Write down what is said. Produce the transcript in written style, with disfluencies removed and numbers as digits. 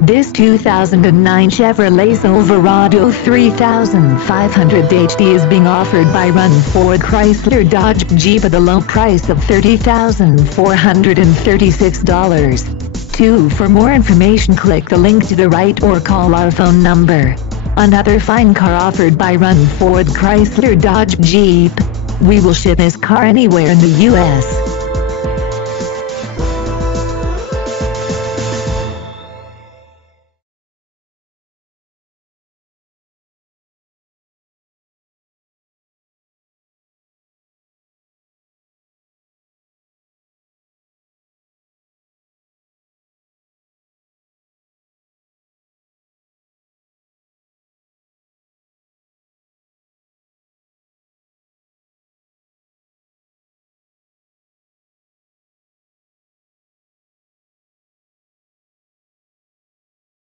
This 2009 Chevrolet Silverado 3500 HD is being offered by Run Ford Chrysler Dodge Jeep at a low price of $30,436. For more information, click the link to the right or call our phone number. Another fine car offered by Run Ford Chrysler Dodge Jeep. We will ship this car anywhere in the U.S.